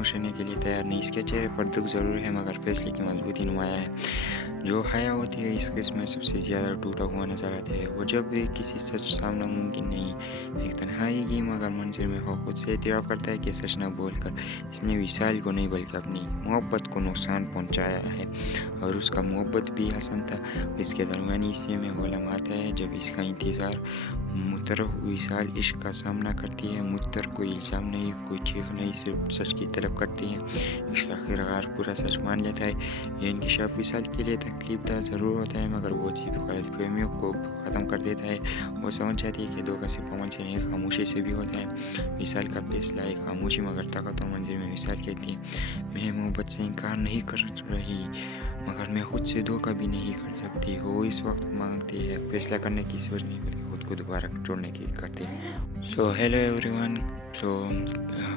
खामोश रहने के लिए तैयार नहीं। इसके चेहरे पर दुख ज़रूर है मगर फैसले की मजबूती नुमाया है। जो हया होती है इस किस्म में सबसे ज़्यादा टूटा हुआ नजर आता है। वो जब भी किसी सच सामना मुमकिन नहीं, एक तन्हाई की मगर मंजिल में हो, खुद से एतराफ़ करता है कि सच न बोल कर इसने विशाल को नहीं बल्कि अपनी मोहब्बत को नुकसान पहुँचाया है। और उसका मोहब्बत भी हसन था। इसके दरमियान हिस्से में वो लम्हा आता है जब इसका इंतज़ार मुतर विशाल इश्क का सामना करती है। मुतर कोई इल्ज़ाम नहीं, कोई चीख नहीं, सिर्फ सच की तलब करती है। इश्क आखिरकार पूरा सच मान लेता है। ये इंकशाफ विशाल के लिए तकलीफ दह ज़रूर होता है मगर वो अजीब गलत फहमियों को ख़त्म कर देता है। वो समझ जाती है कि धोखा सिर्फ अमल से नहीं खामोशी से भी होता है। विशाल का फैसला है खामोशी मगर ताकत और मंजिल में। विशाल कहती है मैं मोहब्बत से इनकार नहीं कर रही मगर मैं खुद से धोखा भी नहीं कर सकती। वो इस वक्त मांगती है फैसला करने की सोच नहीं बल्कि खुद को दोबारा जोड़ने की करती है। So hello everyone, so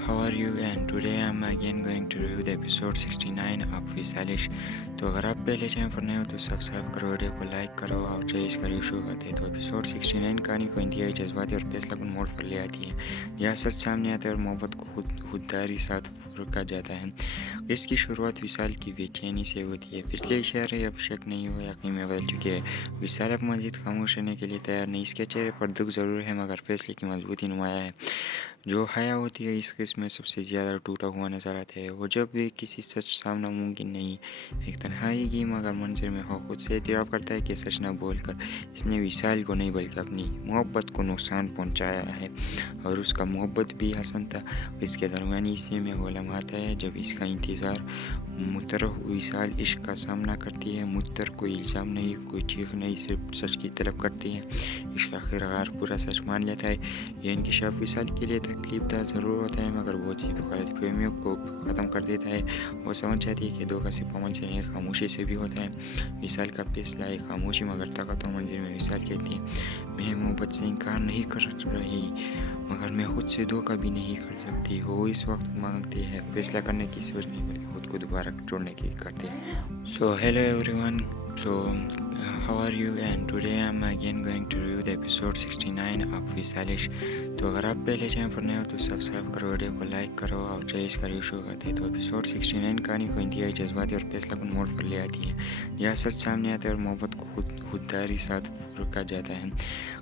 how are you and today I am again going to review the episode 69 of विशालिश। तो अगर आप पहले चैनल पर नए हो तो सब्सक्राइब करो, वीडियो को लाइक करो और चेस का रिव्यू शुरू करते हैं। तो एपिसोड 69 कहानी को इंतहाई जज्बाती और फैसला कुन मोड़ पर ले आती है। यह सच सामने आता है और मोहब्बत को खुददारी साथ रोका जाता है। इसकी शुरुआत विशाल की बेचैनी से होती है। पिछले इशारे अब शक नहीं हो यकीन में बदल चुके हैं। विशाल अब मजीद खामोश रहने के लिए तैयार नहीं। इसके चेहरे पर दुख ज़रूर है मगर फैसले की मजबूती नुमाया है। जो हया होती है इस किस्म में सबसे ज़्यादा टूटा हुआ नजर आता है। वो जब भी किसी सच सामना मुमकिन नहीं, एक तन्हाई की मगर मंजिल में हो, खुद से एतराफ़ करता है कि सच न बोल कर इसने विशाल को नहीं बल्कि अपनी मोहब्बत को नुकसान पहुँचाया है। और उसका मोहब्बत भी हसन था। इसके दरमियान हिस्से में वो लम्हा आता है जब इसका इंतज़ार मुतर विशाल इश्क का सामना करती है। मुतर कोई इल्ज़ाम नहीं, कोई चीख नहीं, सिर्फ सच की तलब करती है। इश्क आखिरकार पूरा सच मान लेता है। ये इंकशाफ विशाल के लिए तकलीफ दह ज़रूर होता है मगर वो अजीब गलत फहमियों को ख़त्म कर देता है। वो समझ जाती है कि धोखा सिर्फ अमल से नहीं खामोशी से भी होता है। विशाल का फैसला है खामोशी मगर ताकत और मंजिल में। विशाल कहती है मैं मोहब्बत से इनकार नहीं कर रही मगर मैं खुद से धोखा भी नहीं कर सकती। वो इस वक्त मांगती है फैसला करने की सोच नहीं बल्कि खुद को दोबारा जोड़ने की करती है। So hello everyone, so how are you and today I am again going to review the episode 69 of विशालिश। तो अगर आप पहले चैनल पर नए हो तो सब्सक्राइब करो, वीडियो को लाइक करो और चेस का रिव्यू शुरू करते हैं। तो एपिसोड 69 कहानी को इंतहाई जज्बाती और फैसला कुन मोड़ पर ले आती है। यह सच सामने आता है और मोहब्बत को खुददारी साथ रोका जाता है।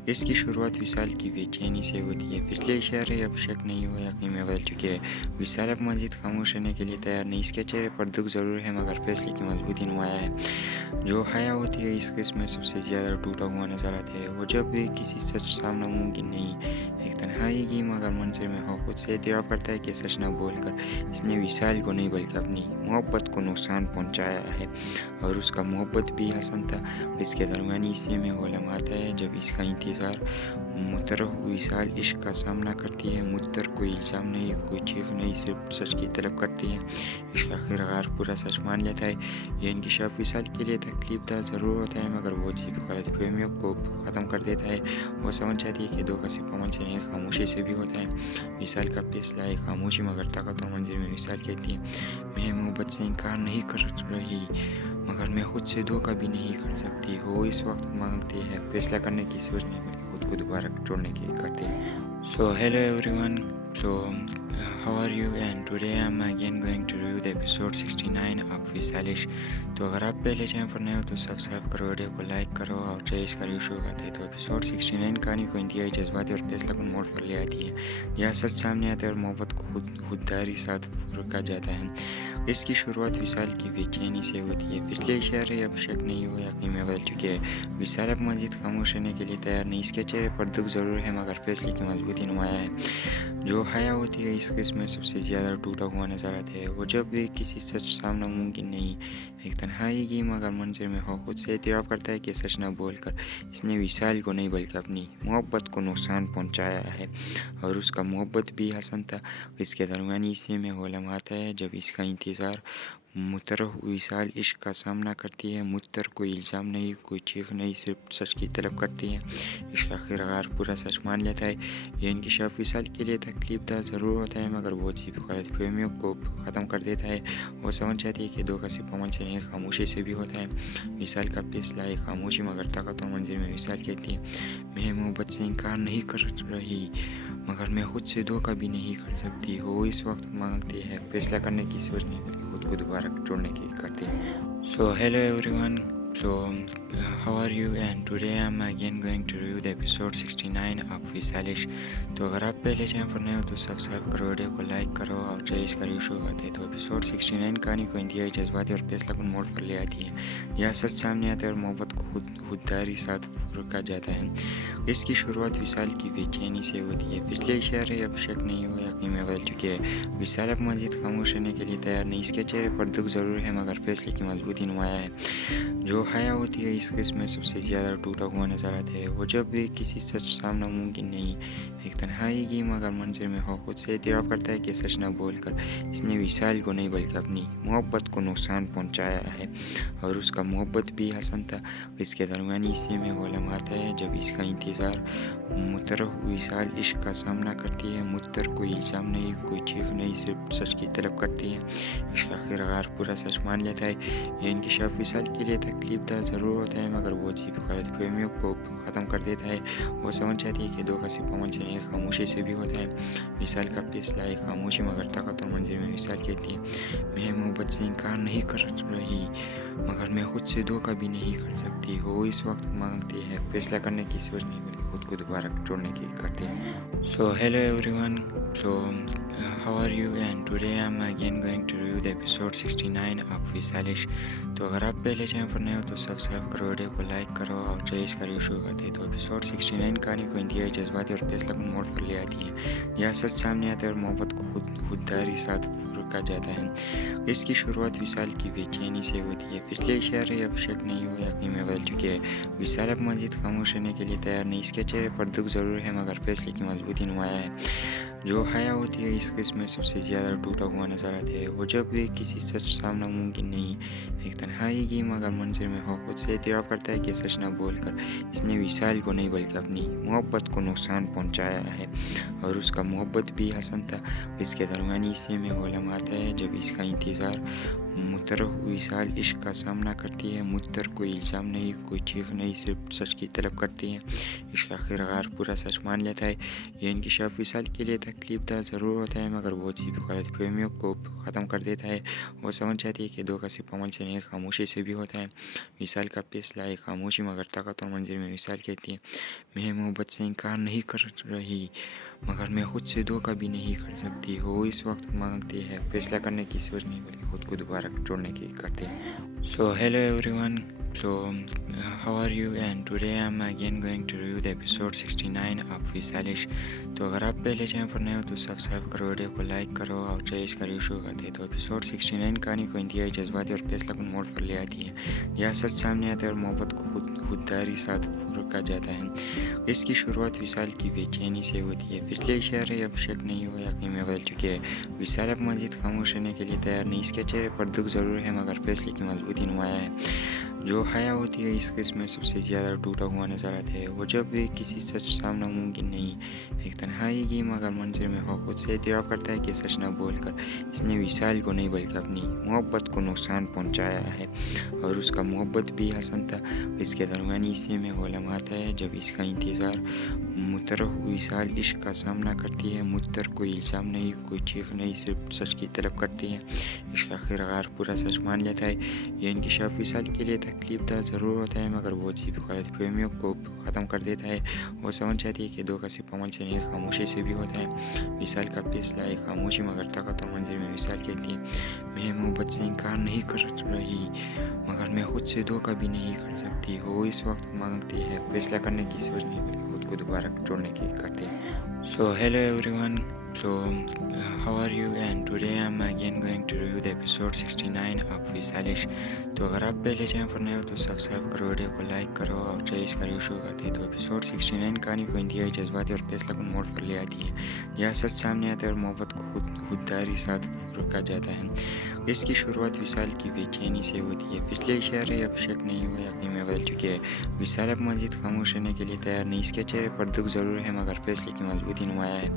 इसकी शुरुआत विशाल की बेचैनी से होती है। पिछले इशारे अब शक नहीं हो यकीन में बदल चुके हैं। विशाल अब मजीद खामोश रहने के लिए तैयार नहीं। इसके चेहरे पर दुख ज़रूर है मगर फैसले की मजबूती नुमाया है। जो हया होती है इस किस्म में सबसे ज़्यादा टूटा हुआ नजर आता है। वो जब भी किसी सच सामना मुमकिन नहीं, एक तन्हाई की मगर मंजिल में हो, खुद से एतराफ़ करता है कि सच न बोल कर इसने विशाल को नहीं बल्कि अपनी मोहब्बत को नुकसान पहुँचाया है। और उसका मोहब्बत भी हसन था। इसके दरमियान हिस्से में वो लम्हा आता है जब इसका इंतज़ार मुतर विशाल इश्क का सामना करती है। मुतर कोई इल्ज़ाम नहीं, कोई चीख नहीं, सिर्फ सच की तलब करती है। इश्क आखिरकार पूरा सच मान लेता है। ये इंकशाफ विशाल के लिए तकलीफ दह ज़रूर होता है मगर वो अजीब गलत फहमियों को ख़त्म कर देता है। वो समझ जाती है कि धोखा सिर्फ अमल से नहीं खामोशी से भी होता है। विशाल का फैसला है खामोशी मगर ताकत और मंजिल में। विशाल कहती है मैं मोहब्बत से इनकार नहीं कर रही मगर मैं खुद से धोखा भी नहीं कर सकती। वो इस वक्त मांगती है फैसला करने की सोच नहीं बल्कि खुद को दोबारा जोड़ने की करती है। So hello everyone, so how are you and today I am again going to review the episode 69 of विशालिश। तो अगर आप पहले चैनल पर नए हो तो सब्सक्राइब करो, वीडियो को लाइक करो और चेस का रिव्यू शुरू करते हैं। तो एपिसोड 69 कहानी को इंतहाई जज्बाती और फैसला कुन मोड़ पर ले आती है। यह सच सामने आता है और मोहब्बत को खुददारी साथ रोका जाता है। इसकी शुरुआत विशाल की बेचैनी से होती है। पिछले इशारे अब शक नहीं हो यकीन में बदल चुके हैं। विशाल अब मजीद खामोश रहने के लिए तैयार नहीं। इसके चेहरे पर दुख ज़रूर है मगर फैसले की मजबूती नुमाया है। जो हया होती है इस किस्म में सबसे ज़्यादा टूटा हुआ नजर आता है। वो जब भी किसी सच सामना मुमकिन नहीं, एक तन्हाई की मगर मंजिल में हो, खुद से एतराफ़ करता है कि सच न बोल कर इसने विशाल को नहीं बल्कि अपनी मोहब्बत को नुकसान पहुँचाया है। और उसका मोहब्बत भी हसन था। इसके दरमियान हिस्से में वो लम्हा आता है जब इसका इंतज़ार मुतरह विशाल इश्क का सामना करती है। मुत्तर कोई इल्ज़ाम नहीं, कोई चीख नहीं, सिर्फ सच की तलब करती है। इश्क आखिरकार पूरा सच मान लेता है। ये इंकिशाफ विशाल के लिए तकलीफ दह ज़रूर होता है, मगर वो सिर्फ गलत प्रेमियों को ख़त्म कर देता है। वो समझ जाती है कि धोखा सिर्फ अमल से नहीं, खामोशी से भी होता है। विशाल का फैसला है खामोशी मगर ताकतवर मंजिल में। विशाल कहती है, मैं मोहब्बत से इनकार नहीं कर रही, मगर मैं खुद से धोखा भी नहीं कर सकती। वो इस वक्त मांगती है फैसला करने की सोच नहीं, बल्कि खुद को दोबारा जोड़ने की करती है। So hello everyone, so how are you, and today I'm again going to review the episode 69 of विशालिश। तो अगर आप पहले चैनल पर नए हो तो सब्सक्राइब करो, वीडियो को लाइक करो और चॉइस का रिव्यू करते हैं। तो एपिसोड 69 कहानी को इंतहाई जज्बाती और फैसला कुन मोड़ पर ले आती है। यह सच सामने आता है और मोहब्बत को खुददारी साथ रोका जाता है। इसकी शुरुआत विशाल की बेचैनी से होती है। पिछले इशारे अब शक नहीं हो यकीन में बदल चुके हैं। विशाल अब मजीद खामोश रहने के लिए तैयार नहीं। इसके चेहरे पर दुख ज़रूर है, मगर फैसले की मजबूती नुमाया है। जो हया होती है इस किस्म में सबसे ज़्यादा टूटा हुआ नजर आता है। वो जब भी किसी सच सामना मुमकिन नहीं, एक तन्हाई की मगर मंजर में हो, खुद से इतराफ़ करता है कि सच न बोलकर इसने विशाल को नहीं बल्कि अपनी मोहब्बत को नुकसान पहुंचाया है। और उसका मोहब्बत भी हसन था। इसके दरमियानी हिस्से में वो लम्हा आता है जब इसका इंतज़ार मुतरह विशाल इश्क का सामना करती है। मुत्तर कोई इल्ज़ाम नहीं, कोई चीख नहीं, सिर्फ सच की तलब करती है। इश्क आखिरकार पूरा सच मान लेता है। ये इंकिशाफ विशाल के लिए तकलीफ दह ज़रूर होता है, मगर वो सिर्फ गलत प्रेमियों को ख़त्म कर देता है। वो समझ जाती है कि धोखा सिर्फ अमल से नहीं, खामोशी से भी होता है। विशाल का फैसला है खामोशी मगर ताकतवर मंजिल में। विशाल कहती है, मैं मोहब्बत से इनकार नहीं कर रही, मगर मैं खुद से धोखा भी नहीं कर सकती। वो इस वक्त मांगती है फैसला करने की सोच नहीं, बल्कि खुद को दोबारा जोड़ने की करती है। So hello everyone, so how are you, and today I'm again going to review the episode 69 of विशालिश। तो अगर आप पहले चैनल पर नए हो तो सब्सक्राइब करो, वीडियो को लाइक करो और चॉइस का रिव्यू करते हैं। तो एपिसोड 69 कहानी को इंतहाई जज्बाती और फैसला कुन मोड़ पर ले आती है। यह सच सामने आता है और मोहब्बत को खुददारी साथ रोका जाता है। इसकी शुरुआत विशाल की बेचैनी से होती है। पिछले इशारे अब शक नहीं हो यकीन में बदल चुके हैं। विशाल अब मजीद खामोश रहने के लिए तैयार नहीं। इसके चेहरे पर दुख ज़रूर है, मगर फैसले की मजबूती नुमाया है। जो हया होती है इस किस्म में सबसे ज़्यादा टूटा हुआ नजर आता है। वो जब भी किसी सच सामना मुमकिन नहीं, एक तन्हाई की मगर मंजर में हो, खुद से इतराफ़ करता है कि सच न बोलकर इसने विशाल को नहीं बल्कि अपनी मोहब्बत को नुकसान पहुंचाया है। और उसका मोहब्बत भी हसन था। इसके दरमियानी हिस्से में वो लम्हा आता है जब इसका इंतज़ार मुतरह विशाल इश्क का सामना करती है। मुत्तर कोई इल्ज़ाम नहीं, कोई चीख नहीं, सिर्फ सच की तलब करती है। इश्क आखिरकार पूरा सच मान लेता है। ये इंकिशाफ विशाल के लिए तकलीफ दह ज़रूर होता है, मगर वो सिर्फ गलत प्रेमियों को ख़त्म कर देता है। वो समझ जाती है कि धोखा सिर्फ अमल से नहीं, खामोशी से भी होता है। विशाल का फैसला है खामोशी मगर ताकतवर मंजिल में। विशाल कहती है, मैं मोहब्बत से इनकार नहीं कर रही, मगर मैं खुद से धोखा भी नहीं कर सकती। वो इस वक्त मांगती है फैसला करने की सोच नहीं, बल्कि खुद को दोबारा जोड़ने की करती है। So hello everyone, so how are you, and today I'm again going to review the episode 69 of विशालिश। तो अगर आप पहले चैनल पर नए हो तो सब्सक्राइब करो, वीडियो को लाइक करो और चॉइस का रिव्यू करते हैं। तो एपिसोड 69 कहानी को इंतहाई जज्बाती और फैसला कुन मोड़ पर ले आती है। यह सच सामने आता है और मोहब्बत को खुददारी साथ रोका जाता है। इसकी शुरुआत विशाल की बेचैनी से होती है। पिछले इशारे अब शक नहीं हो यकीन में बदल चुके हैं। विशाल अब मजीद खामोश रहने के लिए तैयार नहीं। इसके चेहरे पर दुख ज़रूर है, मगर फैसले की मजबूती नुमाया है। जो हया होती है इस किस्म में सबसे ज़्यादा टूटा हुआ नजर आता है। वो जब भी किसी सच सामना मुमकिन नहीं, एक तन्हाई की मगर मंजर में हो, खुद से इतराफ़ करता है कि सच न बोलकर इसने विशाल को नहीं बल्कि अपनी मोहब्बत को नुकसान पहुंचाया है। और उसका मोहब्बत भी हसन था। इसके दरमियानी हिस्से में वो लम्हा आता है जब इसका इंतज़ार मुतरह विशाल इश्क का सामना करती है। मुत्तर कोई इल्ज़ाम नहीं, कोई चीख नहीं, सिर्फ सच की तलब करती है। इश्क आखिरकार पूरा सच मान लेता है। ये इंकिशाफ विशाल के लिए तकलीफ दह ज़रूर होता है, मगर वो सिर्फ गलत प्रेमियों को ख़त्म कर देता है। वो समझ जाती है कि धोखा सिर्फ अमल से नहीं, खामोशी से भी होता है। विशाल का फैसला है खामोशी मगर ताकतवर मंजिल में। विशाल कहती है, मैं मोहब्बत से इनकार नहीं कर रही, मगर मैं खुद से धोखा भी नहीं कर सकती। वो इस वक्त मांगती है फैसला करने की सोच नहीं, बल्कि खुद को दोबारा जोड़ने की करती है। So hello everyone, so how are you, and today I'm again going to review the episode 69 of وسالش۔ تو اگر آپ پہلے چینل پر نئے ہو تو سبسکرائب کرو، ویڈیو کو لائک کرو اور چاہیے اس کا ریویو شروع کرتے ہیں۔ تو ایپیسوڈ 69 کہانی کو انتہائی جذباتی اور فیصلہ کن موڑ پر لے آتی ہے، یہاں سچ سامنے آتا ہے اور محبت کو خودداری ساتھ روکا جاتا ہے۔ اس کی شروعات وصال کی بے چینی سے ہوتی ہے۔ پچھلے اشارے اب شک نہیں ہو یقین میں بدل چکے ہیں۔ وصال اب مزید خاموش رہنے کے لیے تیار نہیں، اس کے چہرے پر دکھ ضرور ہے مگر فیصلے کی مضبوطی نمایاں ہے۔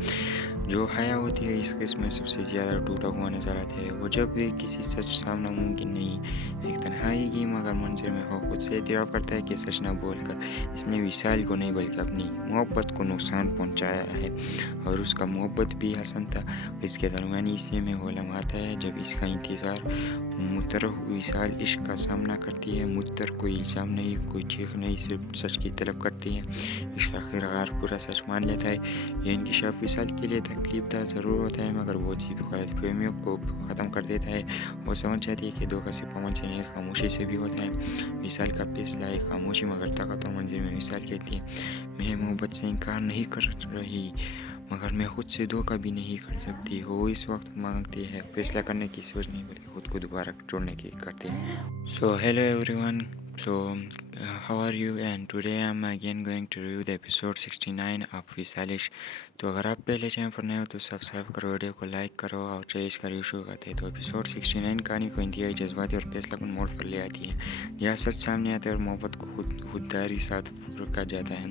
جو حیا ہوتی ہے اس قسم میں سب سے زیادہ ٹوٹا ہوا نظر آتا ہے، وہ جب بھی کسی سچ سامنا ممکن نہیں، ایک تنہائی کی مگر منظر میں ہو، خود سے اعتراف کرتا ہے کہ سچ نہ بول کر اس نے وصال کو نہیں بلکہ اپنی محبت کو نقصان پہنچایا ہے، اور اس کا محبت بھی حسن تھا۔ اس کے درمیانی حصے میں وہ لمحہ آتا ہے جب اس کا انتظار متر وصال عشق کا سامنا کرتی ہے، متر کوئی الزام نہیں، کوئی چیخ نہیں، صرف سچ کی طلب کرتی ہے۔ عشق آخرکار پورا سچ مان لیتا ہے۔ یہ انکشاف وصال کے لیے تکلیف دہ ضرور ہوتا ہے مگر وہ بھی غلط فہمیوں کو ختم کر دیتا ہے۔ وہ سمجھ جاتی ہے کہ دھوکہ صرف عمل سے نہیں، خاموشی سے بھی ہوتا ہے۔ وصال کا فیصلہ ہے خاموشی مگر طاقت اور منظر میں وصال کہتی ہے، میں محبت سے انکار نہیں کر رہی مگر میں خود سے دھوکہ بھی نہیں کر سکتی۔ وہ اس وقت مانگتے ہیں فیصلہ کرنے کی سوچ نہیں بلکہ خود کو دوبارہ جوڑنے کی کرتے ہیں۔ So hello everyone. How are you? And today I'm again going to review the episode 69 of وسالش۔ تو اگر آپ پہلے چینل پر نئے ہو تو سبسکرائب کرو، ویڈیو کو لائک کرو اور چاہیے اس کا ریویو شروع کرتے ہیں۔ تو ایپیسوڈ 69 کہانی کو انتہائی جذباتی اور فیصلہ کن موڑ پر لے آتی ہے، یہاں سچ سامنے آتا ہے اور محبت کو خودداری ساتھ روکا جاتا ہے۔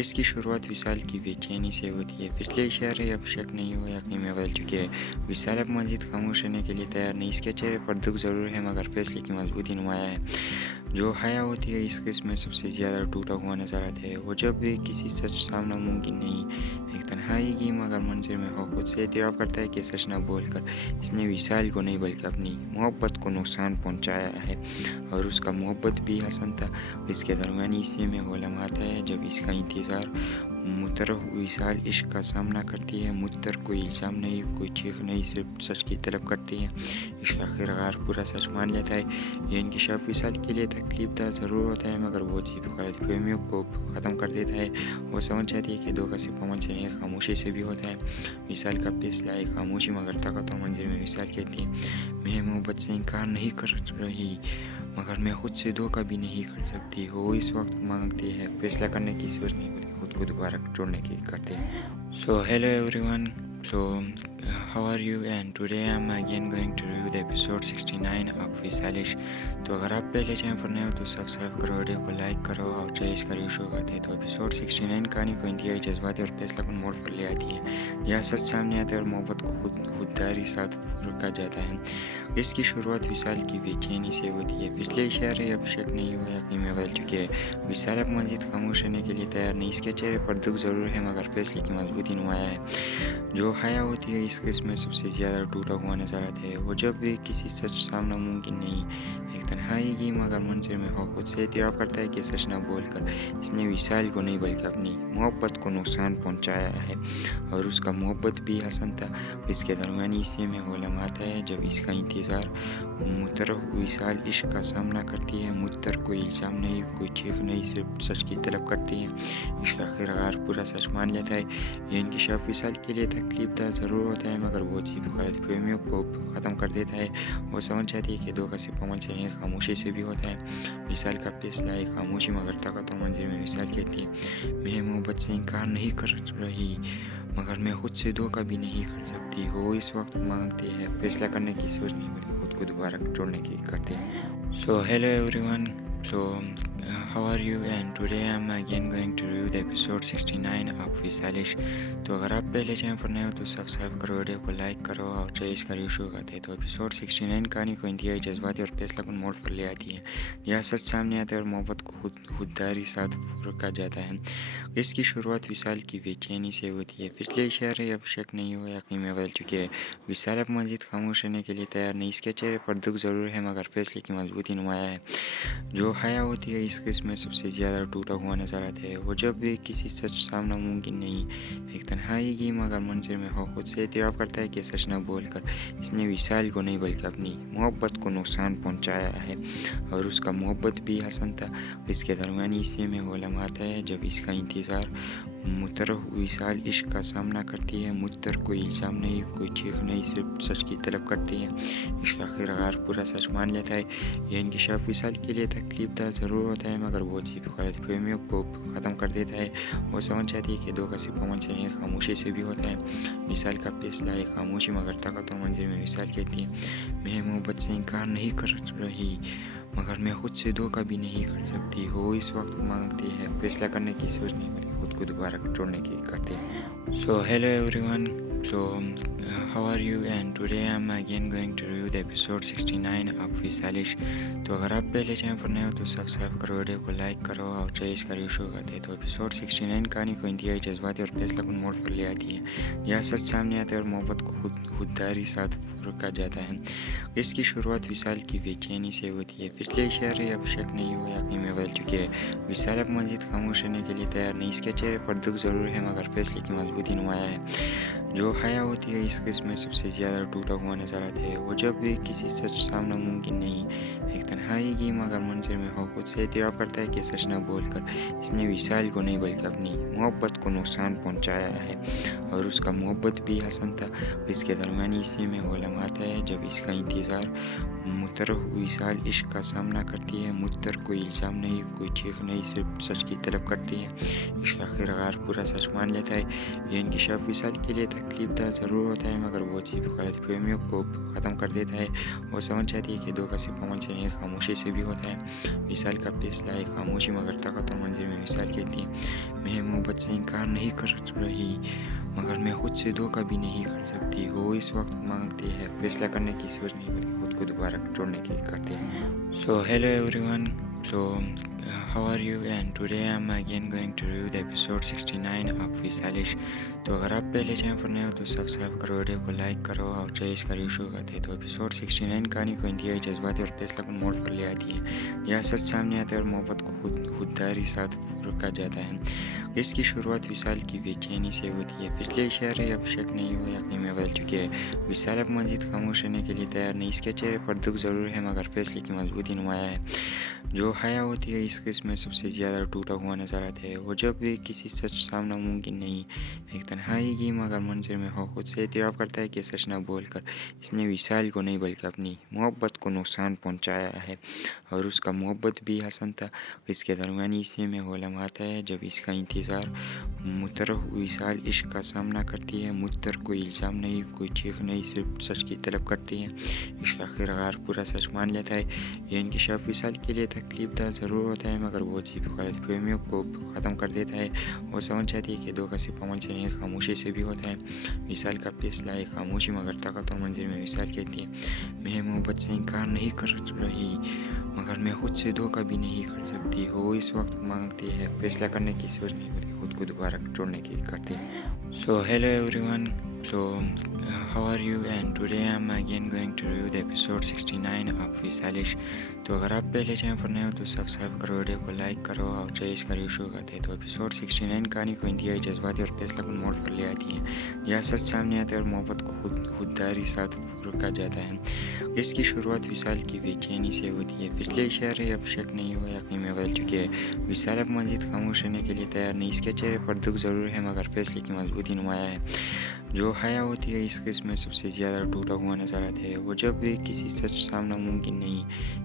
اس کی شروعات وصال کی بے چینی سے ہوتی ہے۔ پچھلے اشارے اب شک نہیں ہو یقین میں بدل چکے ہیں۔ وصال اب مزید خاموش رہنے کے لیے تیار نہیں، اس کے چہرے پر دکھ ضرور ہے مگر فیصلے کی مضبوطی نمایاں ہے۔ جو حیا ہوتی ہے اس قسم میں سب سے زیادہ ٹوٹا ہوا نظر آتا ہے، وہ جب بھی کسی سچ سامنا ممکن نہیں، ایک تنہائی کی مگر منظر میں ہو، خود سے اعتراف کرتا ہے کہ سچ نہ بول کر اس نے وصال کو نہیں بلکہ اپنی محبت کو نقصان پہنچایا ہے، اور اس کا محبت بھی حسن تھا۔ اس کے درمیانی حصے میں وہ لمحہ آتا ہے جب اس کا انتظار متر وصال عشق کا سامنا کرتی ہے، متر کوئی الزام نہیں، کوئی چیخ نہیں، صرف سچ کی طلب کرتی ہے۔ عشق آخرکار پورا سچ مان لیتا ہے۔ یہ انکشاف وصال کے لیے تکلیف دہ ضرور ہوتا ہے مگر وہ بھی غلط فہمیوں کو ختم کر دیتا ہے۔ وہ سمجھ جاتی ہے کہ دھوکہ صرف عمل سے نہیں، خاموشی سے بھی ہوتا ہے۔ وصال کا فیصلہ ہے خاموشی مگر طاقت اور منظر میں وصال کہتی ہے، میں محبت سے انکار نہیں کر رہی مگر میں خود سے دھوکہ بھی نہیں کر سکتی۔ وہ اس وقت مانگتے ہیں فیصلہ کرنے کی سوچ نہیں بلکہ خود کو دوبارہ جوڑنے کی کرتے ہیں۔ So hello everyone. How are you? And today I'm again going to review the episode 69 of وسالش۔ تو اگر آپ پہلے چینل پر نئے ہو تو سبسکرائب کرو، ویڈیو کو لائک کرو اور چاہیے اس کا ریویو شروع کرتے ہیں۔ تو ایپیسوڈ 69 کہانی کو انتہائی جذباتی اور فیصلہ کن موڑ پر لے آتی ہے، یہاں سچ سامنے آتا ہے اور محبت کو خودداری ساتھ روکا جاتا ہے۔ اس کی شروعات وصال کی بے چینی سے ہوتی ہے۔ پچھلے اشارے اب شک نہیں ہو یقین میں بدل چکے ہیں۔ وصال اب مزید خاموش رہنے کے لیے تیار نہیں، اس کے چہرے پر دکھ ضرور ہے مگر فیصلے کی مضبوطی نمایاں ہے۔ جو حیا ہوتی ہے اس قسم میں سب سے زیادہ ٹوٹا ہوا نظر آتا ہے، وہ جب بھی کسی سچ سامنا ممکن نہیں، ایک تنہائی کی مگر منظر میں ہو، خود سے اعتراف کرتا ہے کہ سچ نہ بول کر اس نے وصال کو نہیں بلکہ اپنی محبت کو نقصان پہنچایا ہے، اور اس کا محبت بھی حسن تھا۔ اس کے درمیانی حصے میں وہ لمحہ آتا ہے جب اس کا انتظار متر وصال عشق کا سامنا کرتی ہے، متر کوئی الزام نہیں، کوئی چیخ نہیں، صرف سچ کی طلب کرتی ہے۔ عشق آخرکار پورا سچ مان لیتا ہے۔ یہ انکشاف وصال کے لیے تکلیف دہ ضرور ہوتا ہے مگر وہ بھی غلط فہمیوں کو ختم کر دیتا ہے۔ وہ سمجھ جاتی ہے کہ دھوکہ صرف عمل سے نہیں، خاموشی سے بھی ہوتا ہے۔ وصال کا فیصلہ ہے خاموشی مگر طاقت اور منظر میں وصال کہتی ہے، میں محبت سے انکار نہیں کر رہی مگر میں خود سے دھوکہ بھی نہیں کر سکتی۔ وہ اس وقت مانگتے ہیں فیصلہ کرنے کی سوچ نہیں بلکہ خود کو دوبارہ جوڑنے کی کرتے ہیں۔ So hello everyone. How are you? And today I'm again going to review the episode 69 of وسالش۔ تو اگر آپ پہلے چینل پر نئے ہو تو سبسکرائب کرو، ویڈیو کو لائک کرو اور چاہیے اس کا ریویو شروع کرتے ہیں۔ تو ایپیسوڈ 69 کہانی کو انتہائی جذباتی اور فیصلہ کن موڑ پر لے آتی ہے، یہاں سچ سامنے آتا ہے اور محبت کو خودداری ساتھ روکا جاتا ہے۔ اس کی شروعات وصال کی بے چینی سے ہوتی ہے۔ پچھلے اشارے اب شک نہیں ہو یقین میں بدل چکے ہیں۔ وصال اب مزید خاموش رہنے کے لیے تیار نہیں، اس کے چہرے پر دکھ ضرور ہے مگر فیصلے کی مضبوطی نمایاں ہے۔ جو حیا ہوتی ہے اس قسم میں سب سے زیادہ ٹوٹا ہوا نظر آتا ہے، وہ جب بھی کسی سچ سامنا ممکن نہیں، ایک تنہائی کی مگر منظر میں ہو، خود سے اعتراف کرتا ہے کہ سچ نہ بول کر اس نے وصال کو نہیں بلکہ اپنی محبت کو نقصان پہنچایا ہے، اور اس کا محبت بھی حسن تھا۔ اس کے درمیانی حصے میں وہ لمحہ آتا ہے جب اس کا انتظار मुतरफ विशाल इश्क का सामना करती है। मुझतर कोई इल्ज़ाम नहीं, कोई चीख नहीं, सिर्फ सच की तलब करती है। इश्क आखिरकार पूरा सच मान लेता है। ये इंकशाफ विशाल के लिए तकलीफ दह ज़रूर होता है, मगर वो सिर्फ गलत फहमियों को ख़त्म कर देता है। वो समझ जाती है कि धोखा सिर्फ अमल से नहीं, खामोशी से भी होता है। विशाल का फैसला है खामोशी मगर ताकत और मंजिल में। विशाल कहती है, मैं मोहब्बत से इनकार नहीं कर रही, मगर मैं खुद से धोखा भी नहीं कर सकती। वो इस वक्त मांगती है फैसला करने की सोच नहीं, बल्कि खुद को दोबारा जोड़ने की करती है। So hello everyone, so how are you, and today I'm again going to review the episode 69 of विशालिश। तो अगर आप पहले चैनल पर नए हो तो सब्सक्राइब करो, वीडियो को लाइक करो और चॉइस का रिव्यू शुरू करते हैं। तो एपिसोड 69 कहानी को इंतहाई जज्बाती और फैसला कुन मोड़ पर ले आती है। यह सच सामने आता है और मोहब्बत को खुददारी साथ रोका जाता है। इसकी शुरुआत विशाल की बेचैनी से होती है। पिछले इशारे अब शक नहीं हो यकीन में बदल चुके हैं। विशाल अब मजीद खामोश रहने के लिए तैयार नहीं। इसके चेहरे पर दुख ज़रूर है, मगर फैसले की मजबूती नुमाया है। जो हया होती है इस किस्म में सबसे ज़्यादा टूटा हुआ नजर आता है। वो जब भी किसी सच सामना मुमकिन नहीं, एक तन्हाई की मगर मंजर में हो, खुद से एतराफ़ करता है कि सच न बोलकर इसने विशाल को नहीं बल्कि अपनी मोहब्बत को नुकसान पहुंचाया है। और उसका मोहब्बत भी हसन था। इसके दरमियान इसी में वो लम्हा आता है जब इसका इंतज़ार मुतरफ विशाल इश्क का सामना करती है। मुझतर कोई इल्ज़ाम नहीं, कोई चीख नहीं, सिर्फ सच की तलब करती है। इश्क आखिरकार पूरा सच मान लेता है। ये इंकशाफ विशाल के लिए तकलीफ दह ज़रूर होता है, मगर वो सिर्फ गलत फहमियों को ख़त्म कर देता है। वो समझ जाती है कि धोखा सिर्फ अमल से नहीं, खामोशी से भी होता है। विशाल का फैसला है खामोशी मगर ताकत और मंजिल में। विशाल कहती है, मैं मोहब्बत से इनकार नहीं कर रही, मगर मैं खुद से धोखा भी नहीं कर सकती। वो इस वक्त मांगती है फैसला करने की सोच नहीं, बल्कि खुद को दोबारा जोड़ने की करती है। So hello everyone, so how are you, and today I'm again going to review the episode 69 of विशालिश। तो अगर आप पहले चैनल पर नए हो तो सब्सक्राइब करो, वीडियो को लाइक करो और चॉइस का रिव्यू शुरू करते हैं। तो एपिसोड 69 कहानी को इंतहाई जज्बाती और फैसला कुन मोड़ पर ले आती है। यह सच सामने आता है और मोहब्बत को खुददारी साथ रोका जाता है। इसकी शुरुआत विशाल की बेचैनी से होती है। पिछले इशारे अब शक नहीं हो यकीन में बदल चुके हैं। विशाल अब मजीद खामोश रहने के लिए तैयार नहीं। इसके चेहरे पर दुख ज़रूर है, मगर फैसले की मजबूती नुमाया है। जो हया होती है इस किस्म में सबसे ज़्यादा टूटा हुआ नजर आता है। वो जब भी किसी सच सामना मुमकिन नहीं, एक तन्हाई की मगर मंजर में हो, खुद से एतराफ़ करता है कि सच न बोलकर इसने विशाल को नहीं बल्कि अपनी मोहब्बत को नुकसान पहुंचाया है। और उसका मोहब्बत भी हसन था। इसके दरमियान इसी में वो लम्हा आता है जब इसका इंतज़ार मुतरफ विशाल इश्क का सामना करती है। मुझतर कोई इल्ज़ाम नहीं, कोई चीख नहीं, सिर्फ सच की तलब करती है। इश्क आखिरकार पूरा सच मान लेता है। ये इंकशाफ विशाल के लिए तकलीफ दह ज़रूर होता है, मगर वो सिर्फ गलत फहमियों को ख़त्म कर देता है। वो समझ जाती है कि धोखा सिर्फ अमल से नहीं, खामोशी से भी होता है। विशाल का फैसला है खामोशी मगर ताकत और मंजिल में। विशाल कहती है, मैं मोहब्बत से इनकार नहीं कर रही, मगर मैं खुद से धोखा भी नहीं कर सकती। वो इस वक्त मांगती है फैसला करने की सोच नहीं, बल्कि खुद को दोबारा जोड़ने की करती है। So hello everyone, so how are you, and today I'm again going to review the episode 69 of विशालिश। तो अगर आप पहले चैनल पर नए हो तो सब्सक्राइब करो, वीडियो को लाइक करो और चॉइस का रिव्यू शुरू करते हैं। तो एपिसोड 69 कहानी को इंतहाई जज्बाती और फैसला कुन मोड़ पर ले आती है। यह सच सामने आता है और मोहब्बत को खुददारी साथ रोका जाता है। इसकी शुरुआत विशाल की बेचैनी से होती है। पिछले इशारे अब शक नहीं हो यकीन में बदल चुके हैं। विशाल अब मजीद खामोश रहने के लिए तैयार नहीं। इसके चेहरे पर दुख ज़रूर है, मगर फैसले की मजबूती नुमाया है। जो हया होती है इस किस्म में सबसे ज़्यादा टूटा हुआ नजर आता है। वो जब भी किसी सच सामना मुमकिन नहीं,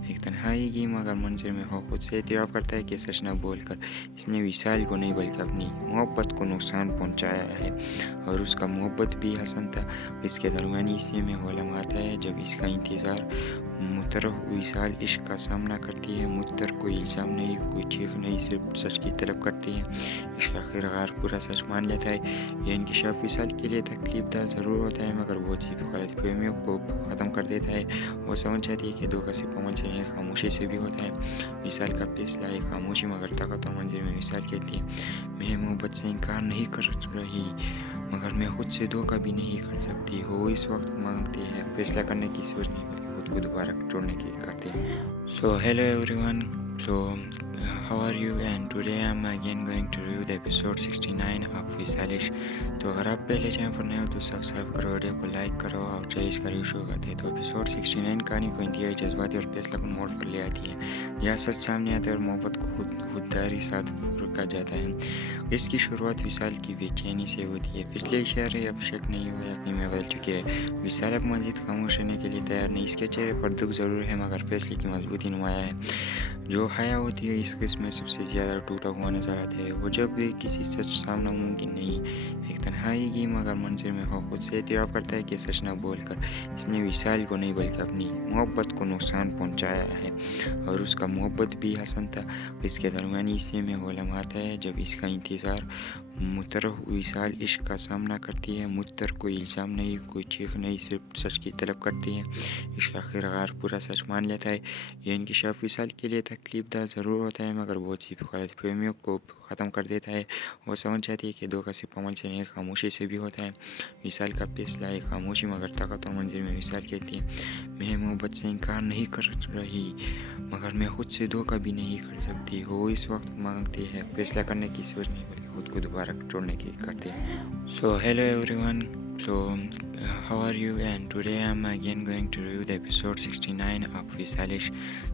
एक तन्हाई की मगर मंजर में हो, खुद से एतराफ़ करता है कि सच न बोलकर इसने विशाल को नहीं बल्कि अपनी मोहब्बत को नुकसान पहुंचाया है। और उसका मोहब्बत भी हसन था। इसके दरमियान इसी में वो लम्हा आता है जब इसका इंतज़ार मुतरफ विशाल इश्क का सामना करती है। मुझतर कोई इल्ज़ाम नहीं, कोई चीख नहीं, सिर्फ सच की तलब करती है। इश्क आखिरकार पूरा सच मान लेता है। ये इंकशाफ विशाल के लिए तकलीफ दह ज़रूर होता है, मगर वो सिर्फ गलत फहमियों को ख़त्म कर देता है। वो समझ जाती है कि धोखा सिर्फ अमल से नहीं, खामोशी से भी होता है। विशाल का फैसला है खामोशी मगर ताकत और मंजिल में। विशाल कहती है, मैं मोहब्बत से इनकार नहीं कर रही, मगर मैं खुद से धोखा भी नहीं कर सकती। वो इस वक्त मांगती है फैसला करने की सोच नहीं, बल्कि खुद को दोबारा जोड़ने की करती है। So hello everyone, So, how are you? And today I'm again going to review the episode 69 of विशालिश। तो अगर आप पहले चैनल पर नए हो तो सब्सक्राइब करो, वीडियो को लाइक करो और चाहिए इसका रिव्यू शुरू करते हैं। तो एपिसोड 69 कहानी को इंतहाई जज्बाती और फैसला कन मोड़ पर ले आती है। यह सच सामने आता है और मोहब्बत को खुददारी साथ रुका जाता है। इसकी शुरुआत विशाल की बेचैनी से होती है। पिछले इशारे अब शक नहीं हुआ, यकीन में बदल चुके हैं। विशाल अब मजीद खामोश रहने के लिए तैयार नहीं। इसके चेहरे पर दुख जरूर है, मगर फैसले की मजबूती नुमाया है। जो हया होती है इस किस्म में सबसे ज़्यादा टूटा हुआ नजर आता है। वो जब भी किसी सच सामना मुमकिन नहीं, एक तन्हाई की मगर मंजर में हो, खुद से एतराफ़ करता है कि सच न बोलकर इसने विशाल को नहीं बल्कि अपनी मोहब्बत को नुकसान पहुंचाया है। और उसका मोहब्बत भी हसन था। इसके दरमियान हिस्से में वो लम्हा आता है जब इसका इंतज़ार मुतरफ विशाल इश्क का सामना करती है। मुतर कोई इल्ज़ाम नहीं, कोई चीख नहीं, सिर्फ सच की तलब करती है। इश्क आखिरकार पूरा सच मान लेता है। यह इंकिशाफ विशाल के लिए तकलीफदा ज़रूर होता है, मगर बहुत सी गलत प्रेमियों को ख़त्म कर देता है। वो समझ जाती है कि धोखा सिर्फ अमल से नहीं, खामोशी से भी होता है। विशाल का फैसला है खामोशी मगर ताकत और मंजिल में। विशाल कहती है, मैं मोहब्बत से इनकार नहीं कर रही, मगर मैं खुद से धोखा भी नहीं कर सकती। वो इस वक्त मांगती है फैसला करने की सोच नहीं, बल्कि खुद को दोबारा जोड़ने की करती है। So hello everyone, so how are you? And today I'm again going to review the episode 69 of विशालिश।